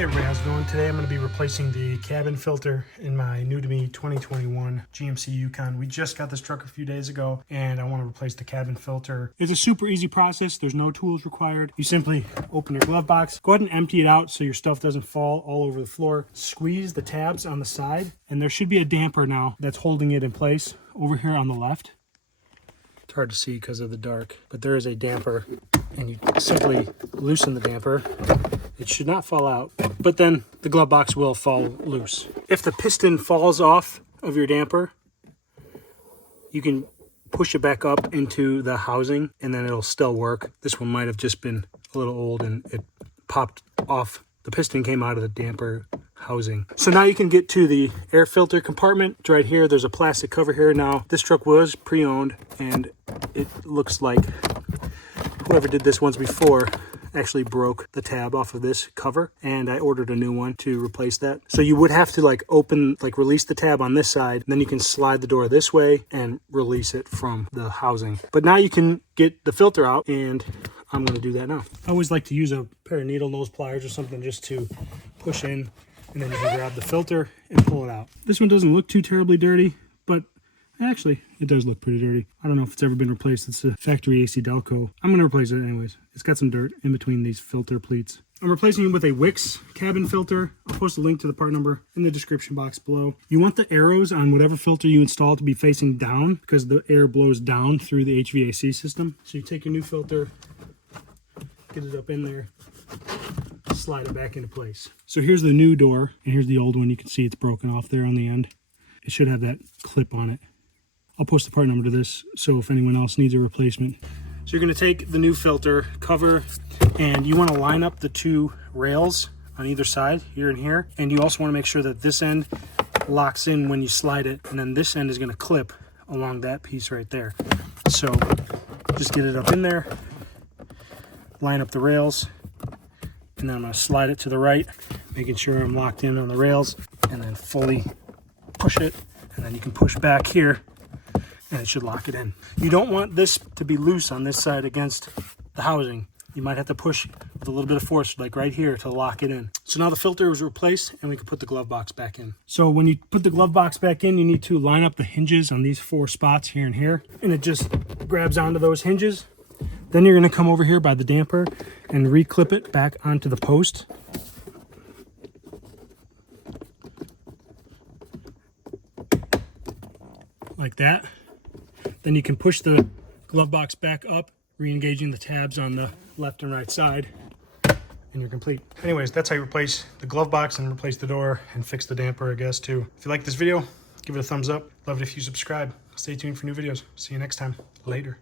Hey everybody, how's it going? Today I'm going to be replacing the cabin filter in my new to me 2021 GMC Yukon. We just got this truck a few days ago and I want to replace the cabin filter. It's a super easy process. There's no tools required. You simply open your glove box, go ahead and empty it out so your stuff doesn't fall all over the floor. Squeeze the tabs on the side and there should be a damper now that's holding it in place over here on the left. It's hard to see because of the dark, but there is a damper and you simply loosen the damper. It should not fall out, but then the glove box will fall loose. If the piston falls off of your damper, you can push it back up into the housing and then it'll still work. This one might have just been a little old and it popped off. The piston came out of the damper housing. So now you can get to the air filter compartment. It's right here. There's a plastic cover here. Now this truck was pre-owned and it looks like whoever did this once before actually broke the tab off of this cover, and I ordered a new one to replace that. So you would have to release the tab on this side, and then you can slide the door this way and release it from the housing. But now you can get the filter out, and I'm going to do that now. I always like to use a pair of needle nose pliers or something just to push in, and then you can grab the filter and pull it out. This one doesn't look too terribly dirty, but actually, it does look pretty dirty. I don't know if it's ever been replaced. It's a factory AC Delco. I'm going to replace it anyways. It's got some dirt in between these filter pleats. I'm replacing it with a Wix cabin filter. I'll post a link to the part number in the description box below. You want the arrows on whatever filter you install to be facing down because the air blows down through the HVAC system. So you take your new filter, get it up in there, slide it back into place. So here's the new door, and here's the old one. You can see it's broken off there on the end. It should have that clip on it. I'll post the part number to this, so if anyone else needs a replacement. So you're going to take the new filter cover, and you want to line up the two rails on either side, here and here. And you also want to make sure that this end locks in when you slide it, and then this end is going to clip along that piece right there. So just get it up in there, line up the rails, and then I'm going to slide it to the right, making sure I'm locked in on the rails, and then fully push it, and then you can push back here and it should lock it in. You don't want this to be loose on this side against the housing. You might have to push with a little bit of force, like right here, to lock it in. So now the filter was replaced and we can put the glove box back in. So when you put the glove box back in, you need to line up the hinges on these 4 spots here and here, and it just grabs onto those hinges. Then you're going to come over here by the damper and reclip it back onto the post. Like that. Then you can push the glove box back up, re-engaging the tabs on the left and right side, and you're complete. Anyways, that's how you replace the glove box and replace the door and fix the damper, I guess, too. If you like this video, give it a thumbs up. Love it if you subscribe. Stay tuned for new videos. See you next time. Later.